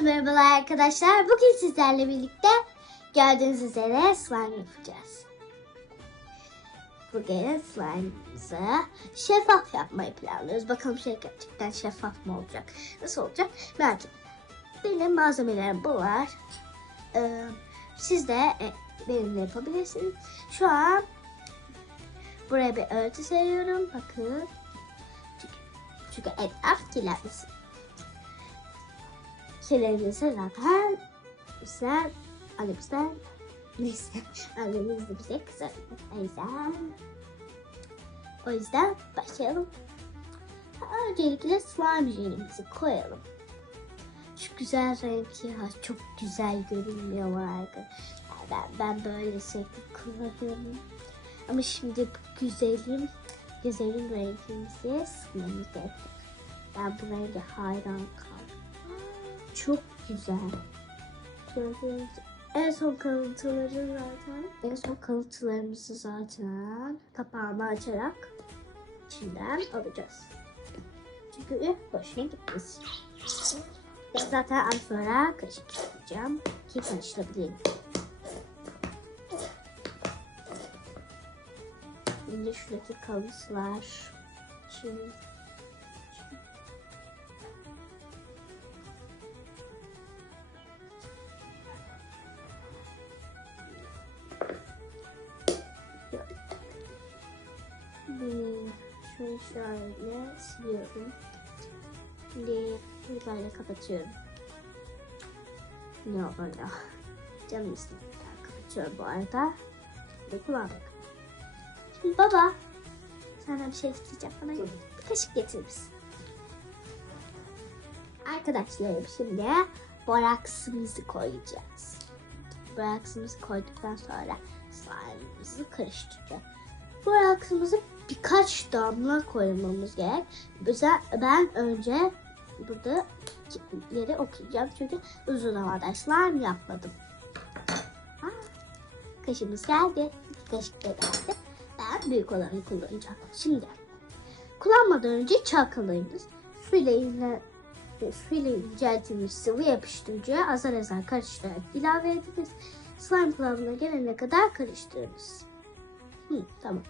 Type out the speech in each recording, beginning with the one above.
Herkese merhabalar arkadaşlar. Bugün sizlerle birlikte gördüğünüz üzere slime yapacağız. Bugün slime'ımızı şeffaf yapmayı planlıyoruz. Bakalım şey gerçekten şeffaf mı olacak? Nasıl olacak? Merak etmeyin. Benim malzemelerim bunlar. Ee, siz de e, benimle yapabilirsiniz. Şu an buraya bir örtü seriyorum. Bakın. Çünkü, çünkü etraf kirlenmesin şeylerinizi zaten bizler annemizden neyse annemiz de bize kızar. Yüzden o yüzden başlayalım. Öncelikle slime jelimizi koyalım. Şu güzel renk ya çok güzel görünmüyor arkadaşlar. Ben, ben böyle sürekli kullanıyorum. Ama şimdi bu güzelim güzelim rengimizi slime'ımıza Ben bu renge hayran kaldım. Çok güzel. En son kalıntıları zaten. En son kalıntılarımızı zaten kapağını açarak içinden alacağız. Çünkü boşuna gitmesin. Ben zaten az sonra kaşık yapacağım ki karıştırabileyim. Şimdi şuradaki kalıntılar. Şimdi Bir şöyle siliyorum. Şimdi böyle kapatıyorum. Ne olur ya. Canım istedim. Kapatıyorum bu arada. Şimdi kullanmak. Şimdi baba. Senden bir şey isteyeceğim. Bana bir kaşık getirir misin? Arkadaşlarım şimdi boraksımızı koyacağız. Boraksımızı koyduktan sonra slime'ımızı karıştıracağız. Boraksımızı birkaç damla koymamız gerek. Mesela ben önce burada yeri okuyacağım çünkü uzun zamandır slime yapmadım. Kaşımız geldi. Kaşık geldi. Ben büyük olanı kullanacağım. Şimdi kullanmadan önce çalkalayınız. Suyla ile suyla inceltilmiş sıvı yapıştırıcıya azar azar karıştırarak ilave ediniz. Slime kıvamına gelene kadar karıştırınız. Hı, tamam.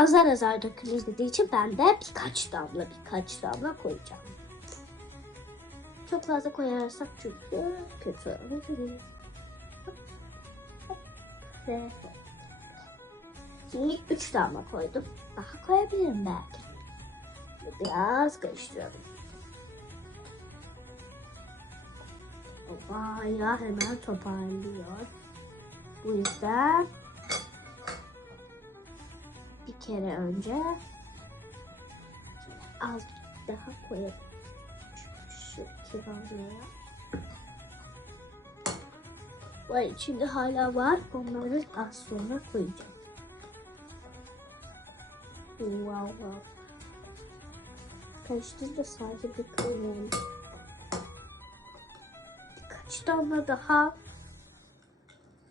Azar azar dökülür dediği için ben de birkaç damla birkaç damla koyacağım. Çok fazla koyarsak çünkü kötü olabilir. Ve Şimdi 3 damla koydum. Daha koyabilirim belki. Biraz karıştırıyorum. Bayağı hemen toparlıyor. Bu yüzden bir kere önce az daha koyalım. Şu kıvamına. Var içinde hala var. Onları az sonra koyacağım. Wow wow. Karıştır da sadece bir kıvamı. Birkaç damla daha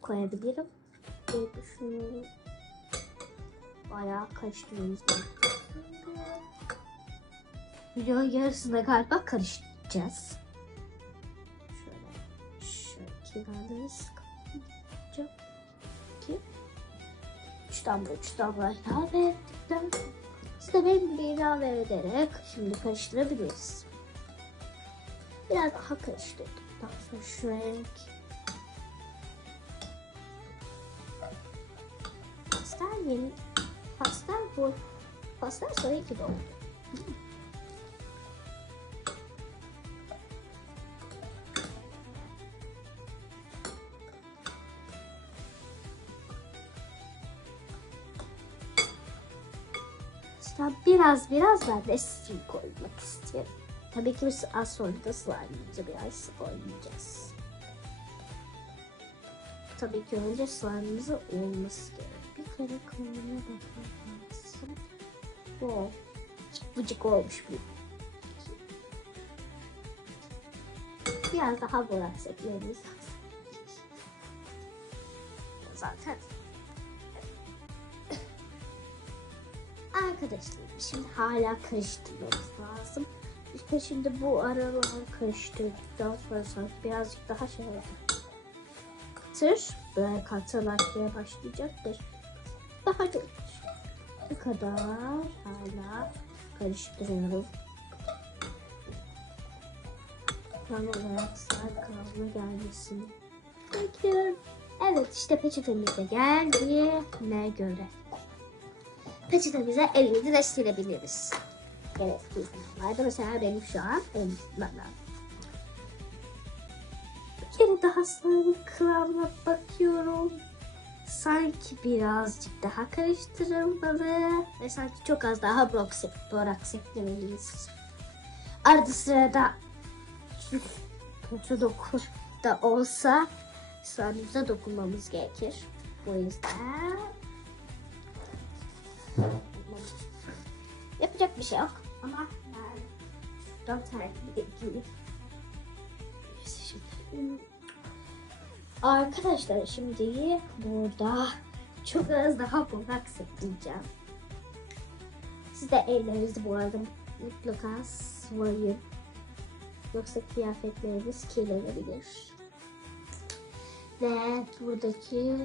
koyabilirim. diye düşünüyorum. Bayağı gerekiyor. Videonun yarısında galiba karıştıracağız. Şöyle, sıkacağım. Ki üç damla, üç damla ilave ettikten de benim gibi ilave ederek şimdi karıştırabiliriz. Biraz daha karıştırdım. Daha sonra şu renk pastel yeni pastel bu pastel sarı gibi oldu. Biraz biraz ben de sim koymak istiyorum. Tabii ki biz az sonra da slime'ımızı biraz oynayacağız. Tabii ki önce slime'ımızı olması gerek. Kere kıvamına bakmak lazım. Bu vıcık olmuş bir. Biraz daha boraks eklememiz lazım. Zaten. Arkadaşlar şimdi hala karıştırmamız lazım. İşte şimdi bu araları karıştırdıktan sonra birazcık daha şey oldu. Katır böyle katılaşmaya başlayacaktır. Çok bu kadar hala karıştırıyorum. Tam olarak saat kıvamına gelmesini bekliyorum. Evet işte peçetemiz de geldi. Ne göre. Peçetemize elimizi de silebiliriz. Evet, vardı mesela benim şu an elim silmem lazım. Bir kere daha sarı kıvamına bakıyorum. Sanki birazcık daha karıştırılmalı ve sanki çok az daha boraks, boraks eklemeliyiz. Arada sırada kötü doku da olsa sağımıza dokunmamız gerekir. Bu yüzden yapacak bir şey yok. Ama yani şuradan takip edeyim. Şimdi. Arkadaşlar şimdi burada çok az daha boraks ekleyeceğim. Siz de ellerinizi bu arada mutlaka sıvayın. Yoksa kıyafetleriniz kirlenebilir. Ve buradaki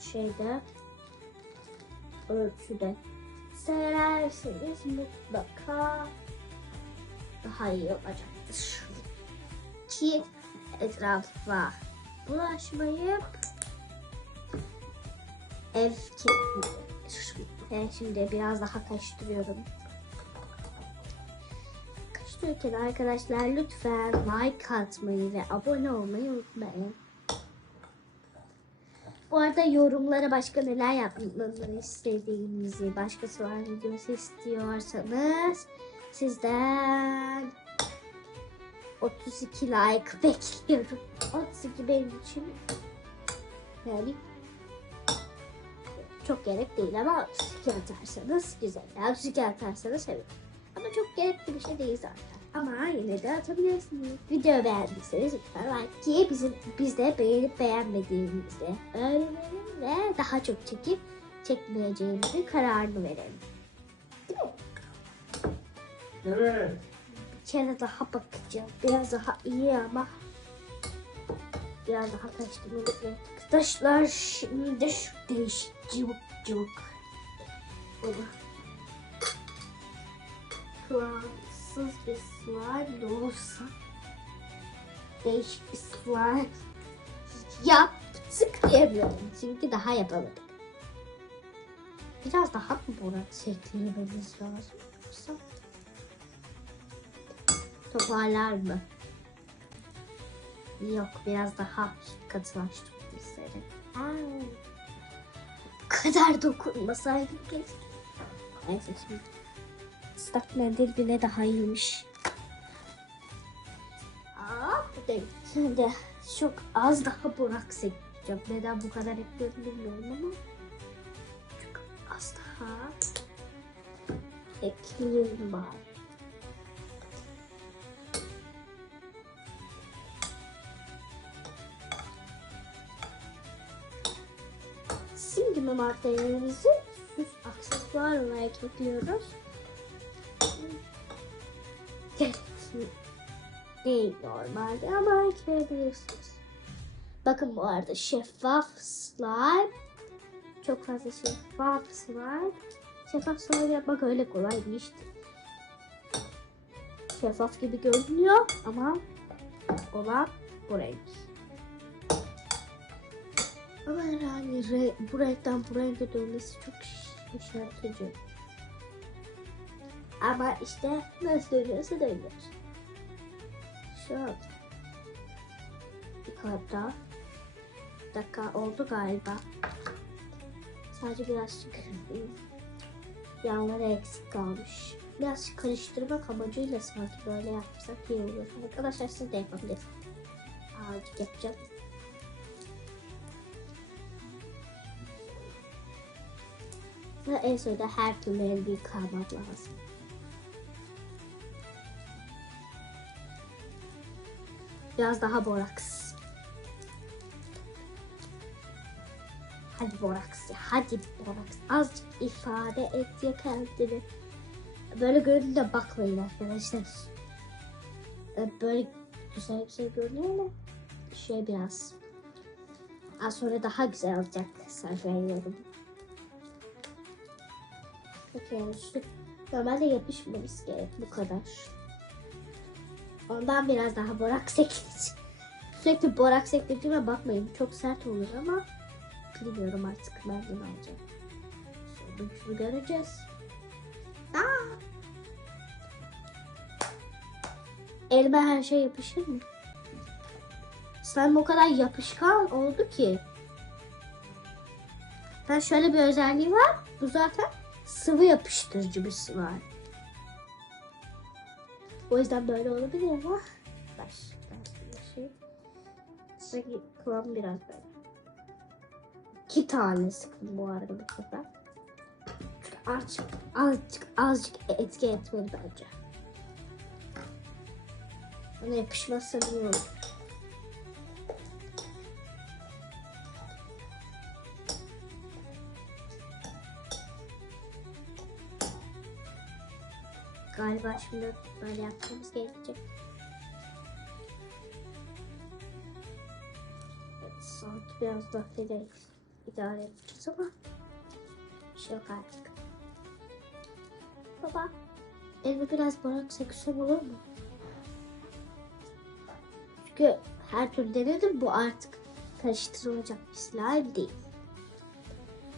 şeyde ölçüde sererseniz mutlaka daha iyi olacaktır. Ki etrafa bulaşmayıp ev. Ben şimdi biraz daha karıştırıyorum. Karıştırırken arkadaşlar lütfen like atmayı ve abone olmayı unutmayın. Bu arada yorumlara başka neler yapmamı istediğinizi, başka soru videosu istiyorsanız sizden 32 like bekliyorum. 32 benim için yani çok gerek değil ama 32 atarsanız güzel. Yani 32 atarsanız sevinirim. Ama çok gerekli bir şey değil zaten. Ama yine de atabilirsiniz. Video beğendiyseniz lütfen like ki bizim, biz de beğenip beğenmediğimizi öğrenelim ve daha çok çekip çekmeyeceğimizin kararını verelim. Değil mi? Evet. Kere daha bakacağım. Biraz daha iyi ama biraz daha karıştırmamız gerekiyor. Arkadaşlar şimdi şu değişik cıvık cıvık. Bunu Fransız bir slime de olsa değişik bir slime yaptık diyemiyorum. Çünkü daha yapamadık. Biraz daha mı borat eklememiz lazım? Yoksa toparlar mı? Yok biraz daha katılaştırmak isterim. Aa, bu kadar dokunmasaydım keşke. Neyse şimdi ıslak mendil bile daha iyiymiş. Aa, bu. Şimdi çok az daha boraks ekleyeceğim. Neden bu kadar ekliyorum bilmiyorum ama çok az daha ekleyelim bari. Şimdi maddelerimizi süs aksesuar olarak ekliyoruz. Değil normalde ama ekleyebilirsiniz. Bakın bu arada şeffaf slime. Çok fazla şeffaf slime. Şeffaf slime yapmak öyle kolay bir iş değil. Şeffaf gibi görünüyor ama olan bu renk. Ama herhalde re- bu renkten bu dönmesi çok şaşırtıcı. Ama işte nasıl dönüyorsa dönüyor. Şu an. Bir dakika oldu galiba. Sadece birazcık yanları eksik kalmış. Biraz karıştırmak amacıyla sanki böyle yapsak iyi olur. Arkadaşlar siz de yapabilirsiniz. Azıcık yapacağım. Ve en sonunda her türlü elbi yıkamak lazım. Biraz daha boraks. Hadi boraks ya. Hadi boraks. Azıcık ifade et ya kendini. Böyle görünce bakmayın arkadaşlar. Ee, Böyle güzel bir şey görünüyor ama şey biraz. Az sonra daha güzel olacak sayfayıyorum. Peki işte normalde yapışmamız gerek bu kadar. Ondan biraz daha boraks ekleyeceğim. Sürekli boraks eklediğime bakmayın. Çok sert olur ama bilmiyorum artık nereden alacağım. Sonucunu göreceğiz. Aa! Elime her şey yapışır mı? Slime o kadar yapışkan oldu ki. Ben şöyle bir özelliği var. Bu zaten sıvı yapıştırıcı bir slime. O yüzden böyle olabilir ama baş, baş, şey. Sanki kıvam biraz böyle. İki tane sıktım bu arada bu sefer. Azıcık, azıcık, azıcık etki etmeli bence. Ona yapışmazsa iyi Galiba şimdi böyle yapmamız gerekecek. Evet, sanki biraz daha federik idare edeceğiz ama bir şey yok artık. Baba, elime biraz borak seksem olur mu? Çünkü her türlü denedim bu artık karıştırılacak bir slime değil.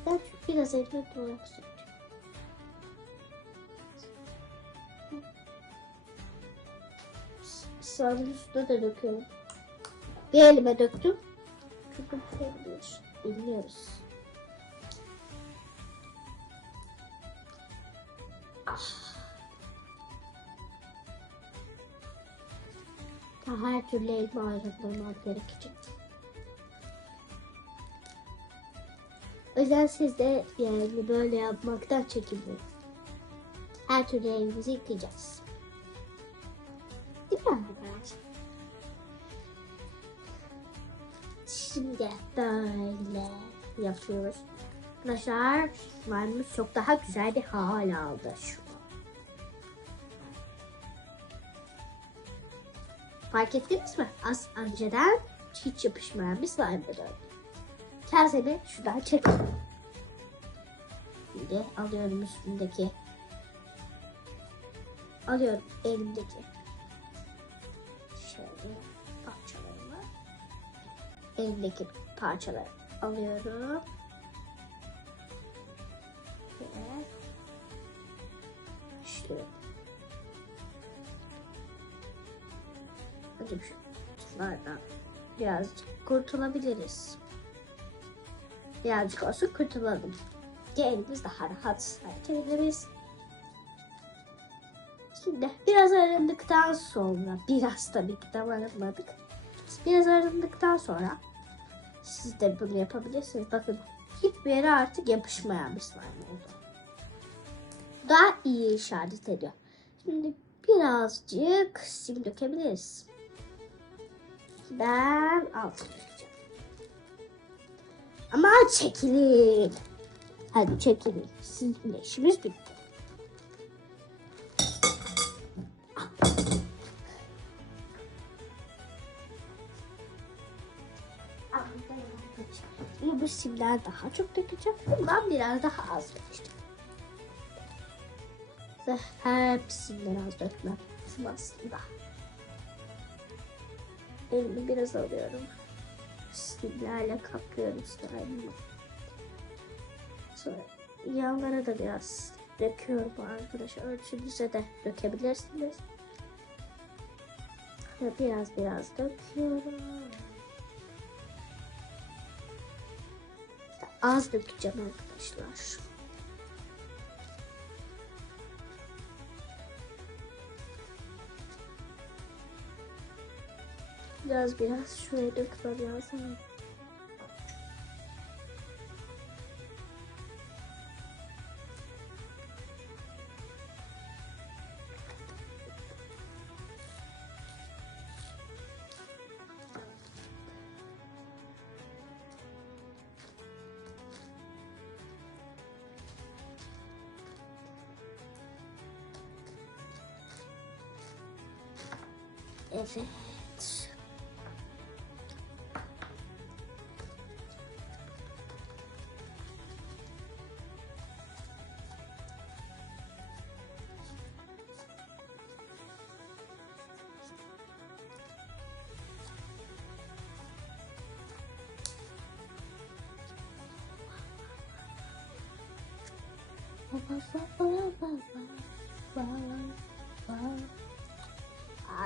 Ben biraz elime borak Slime'ın üstüne de döküyorum. Bir elime döktüm. Çünkü bilmiyoruz. Bilmiyoruz. Ah. Her türlü elma ayrıntılmam gerekecek. O yüzden siz de yani böyle yapmaktan çekinmeyin. Her türlü elimizi yıkayacağız. Şimdi böyle yapıyoruz. Arkadaşlar slime'ımız çok daha güzel bir hal aldı şu. Fark ettiniz mi? Az önceden hiç yapışmayan bir slime döndü. Kasemi şuradan çekelim. Şimdi alıyorum üstündeki. Alıyorum elimdeki. Elimdeki parçaları alıyorum. Ve şöyle. Hadi şu şunlardan birazcık kurtulabiliriz. Birazcık olsun kurtulalım. Diye daha rahat hareket edebiliriz. Şimdi biraz arındıktan sonra, biraz tabii ki de arınmadık. Biraz arındıktan sonra siz de bunu yapabilirsiniz. Bakın hiçbir yere artık yapışmayan bir slime oldu. Daha iyi işaret ediyor. Şimdi birazcık sim dökebiliriz. Ben altı dökeceğim. Ama çekilin. Hadi çekilin. Sizinle işimiz bitti. Şimdi bu simler daha çok dökeceğim. Ben biraz daha az dökeceğim. Ve hepsinden az dökmem aslında. Elimi biraz alıyorum. Simlerle kaplıyorum slime'ımı. Sonra yanlara da biraz döküyorum arkadaşlar. Ölçünüze de dökebilirsiniz. Biraz biraz döküyorum. Az dökeceğim arkadaşlar. Biraz biraz şuraya dökmem lazım.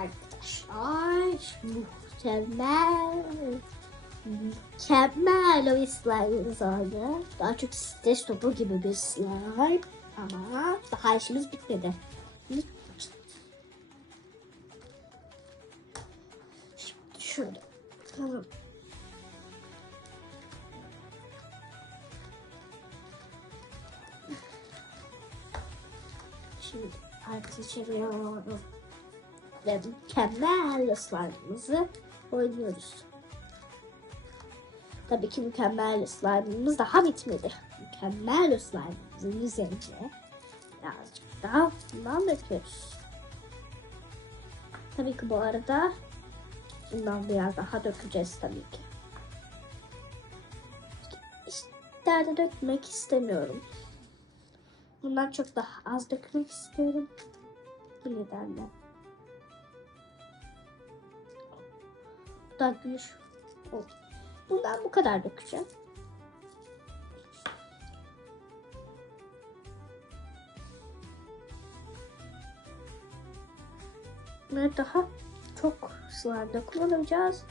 Arkadaşlar muhtemel mükemmel o slime'ımız oldu. Daha çok stres topu gibi bir slime ama daha işimiz bitmedi. Çeviriyorum. Ve mükemmel slime'ımızı oynuyoruz. Tabii ki mükemmel slime'ımız daha bitmedi. Mükemmel slime'ımızın üzerine birazcık daha bundan döküyoruz. Tabii ki bu arada bundan biraz daha dökeceğiz tabii ki. İşte de dökmek istemiyorum. Bundan çok daha az dökmek istiyorum. Bu nedenle. Daha gümüş oldu. Bundan bu kadar dökeceğim. Bunları daha çok slime'da kullanacağız.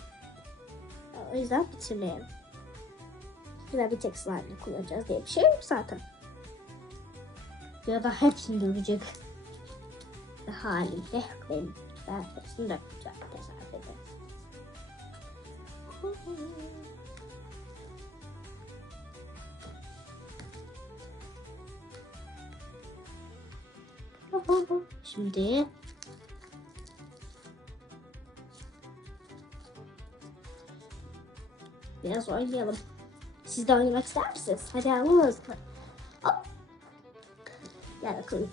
O yüzden bitirmeyelim. Güzel bir tek slime'da kullanacağız diye bir şey yok zaten. Ya da hepsini dövecek haliyle benim ben hepsini dökeceğim tesafede. Şimdi biraz oynayalım. Siz de oynamak ister misiniz? Hadi alalım o. Gel bakalım.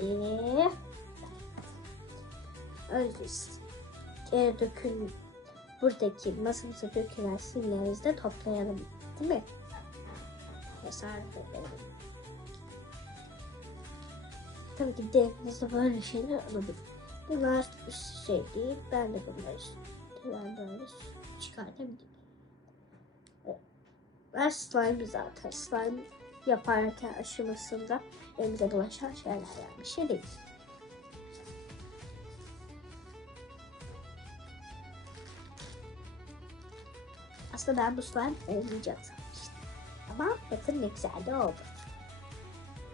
Şimdi önce geri dökün buradaki masamıza dökülen simlerimizi de toplayalım. Değil mi? Tasarruf edelim. Tabii ki denizde böyle şeyler olabilir. Bunlar şey değil. Ben de bunları ben böyle çıkartabilirim. Ben slime zaten slime yaparken aşamasında elimize bulaşan şeyler yani bir şey değil. Aslında ben bu slime olmayacak sanmıştım. Ama bakın ne güzel de oldu.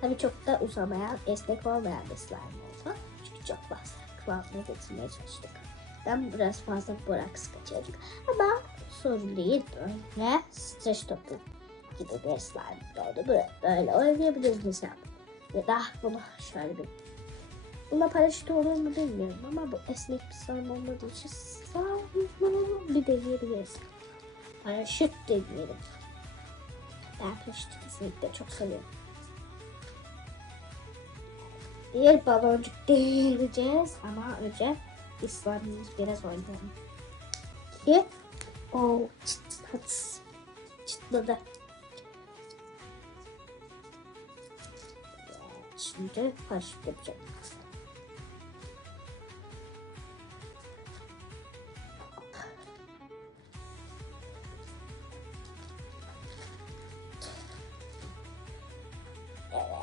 Tabii çok da uzamayan, esnek olmayan bir slime oldu. Çünkü çok fazla kıvamına getirmeye çalıştık. Ben biraz fazla boraks kaçırdık. Ama sorun değil. Böyle streç topu gibi bir slime oldu. Böyle, böyle oynayabiliriz mesela. Ya da bunu şöyle bir Buna paraşüt olur mu bilmiyorum ama bu esnek bir slime olmadığı için slime bir deneyebiliriz. Paraşüt deneyelim. Ben paraşütü kesinlikle çok seviyorum. Bir baloncuk deneyeceğiz ama önce İslam'ımız biraz oynayalım. Ki o çıtladı. Çıtladı. Şimdi paraşüt yapacağım.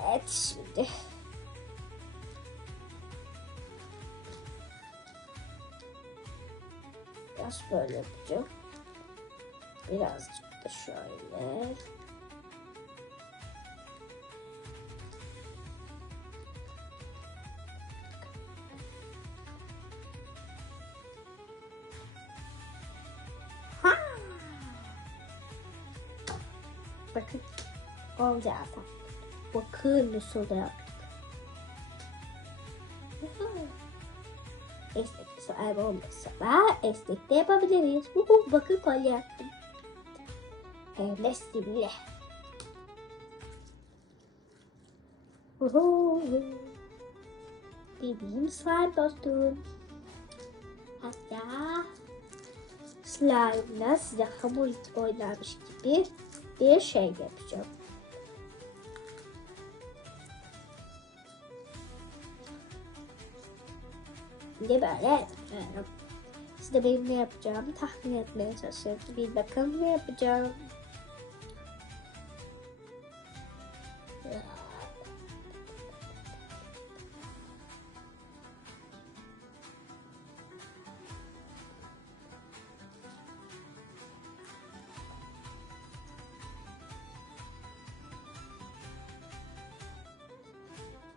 Evet şimdi biraz böyle yapacağım. Birazcık da şöyle. Oldu zaten. Bakın nasıl yaptık. Esnek sahibi olmasa da esnek de yapabiliriz. Uhu, bakın kolye yaptım. Hem de simli. Oho. Bebeğim slime dostum. Hatta slime'la size hamur oynarmış gibi bir şey yapacağım. Şimdi böyle yapıyorum. Siz de benim ne yapacağımı tahmin etmeye çalışın. Bir bakalım ne yapacağım.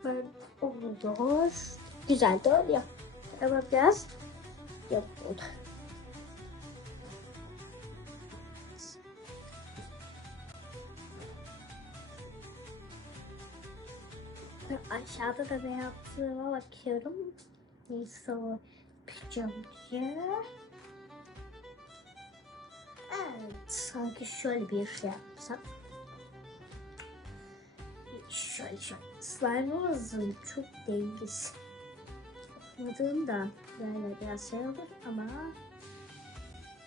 Ben oldu. Güzel de oluyor. Ama biraz yok oldu. Aşağıda da ne yaptığıma bakıyorum. Neyse o pijamacı. Evet, sanki şöyle bir şey yapsam. Şöyle şöyle. Slime'ımızın çok dengesiz olmadığında böyle biraz şey olur ama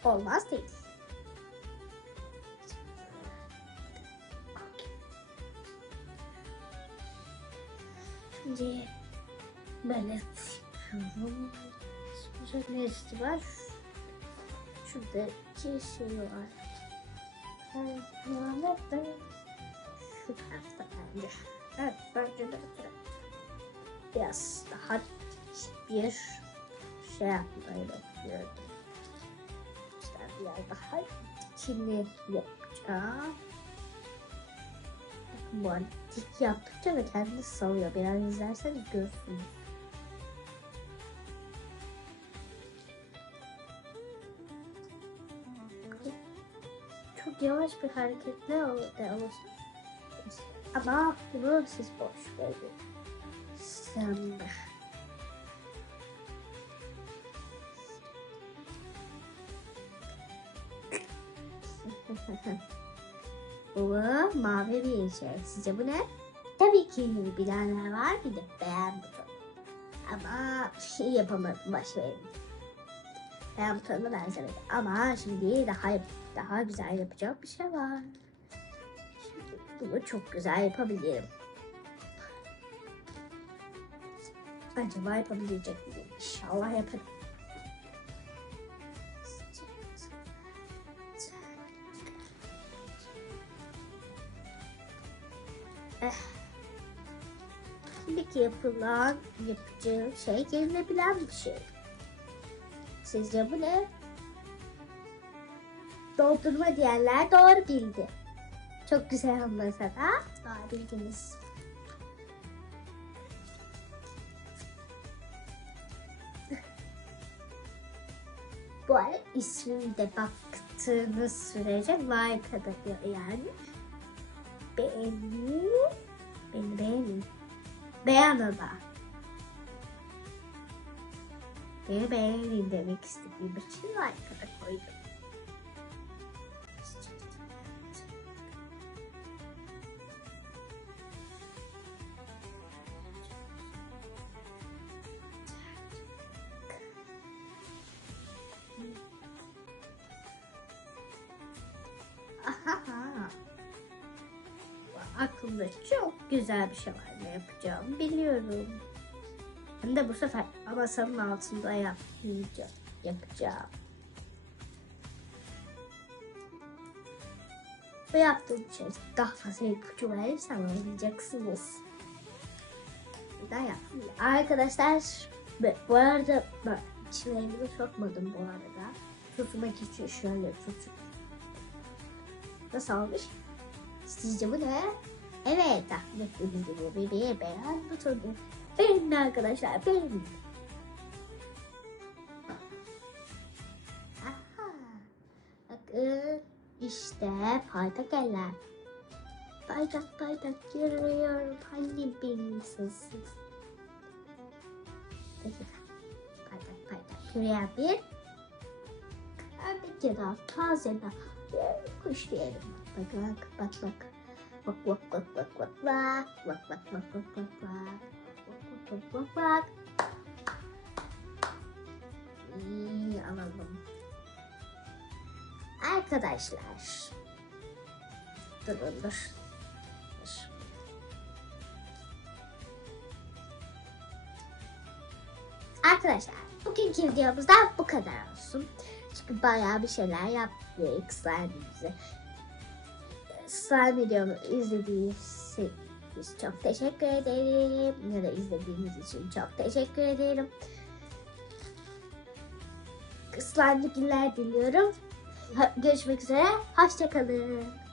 olmaz değil. Şimdi böyle yapıyorum. Burada neresi var? Şurada iki şey var. Nerede? Şu tarafta bence. Evet bence de. Biraz daha bir şey yapmayı bekliyorum. İşte biraz daha dikini yapacağım. Bu arada dik yaptıkça da kendi salıyor. Biraz izlerseniz görürsünüz. Çok yavaş bir hareketle oldu. Ama bunu siz boş verin. Sen Bu mavi bir şey. Sizce bu ne? Tabii ki bilenler var bir de beğen butonu. Ama şey yapamadım baş verin. Beğen butonuna benzemedi. Ama şimdi daha daha güzel yapacak bir şey var. Şimdi bunu çok güzel yapabilirim. Acaba yapabilecek miyim? İnşallah yaparım. Yapılan, yapıcı şey gelinebilen bir şey. Sizce bu ne? Doldurma diyenler doğru bildi. Çok güzel anlasa da doğru bildiniz. Bu arada isminde baktığınız sürece like atıyor yani. Beğeni, beni beğenin. Beğen da. Beni beğenin demek istediğim için like da koydum. Ahaha. Aklımda çok güzel bir şey var yapacağımı biliyorum. Hem de bu sefer masanın altında yapmayacağım. Yapacağım. Bu yaptığım şey daha fazla ipucu verirsem anlayacaksınız. Neden yaptım? Arkadaşlar bu- bu arada bak içine elimi sokmadım bu arada. Tutmak için şöyle tutup Nasıl olmuş? Sizce bu ne? Evet gibi bu bebeğe beğen butonu. De arkadaşlar benim. Aha. Bakın işte paytak eller. Paytak paytak yürüyorum. Hani benim sessiz. Dakika. Paytak paytak yürüyen bir köpek ya da tazeden kuş diyelim. Bak bak bak bak. Vak vak vak vak vak vak. Vak vak vak vak vak vak. Vak vak vak vak vak. İyi alalım. Arkadaşlar. Durun dur. dur. Arkadaşlar bugünkü videomuzda bu kadar olsun. Çünkü bayağı bir şeyler yaptı. X'ler. Slime videomu izlediğiniz için çok teşekkür ederim. Ya da izlediğiniz için çok teşekkür ederim. Slime'lı günler diliyorum. Görüşmek üzere. Hoşçakalın.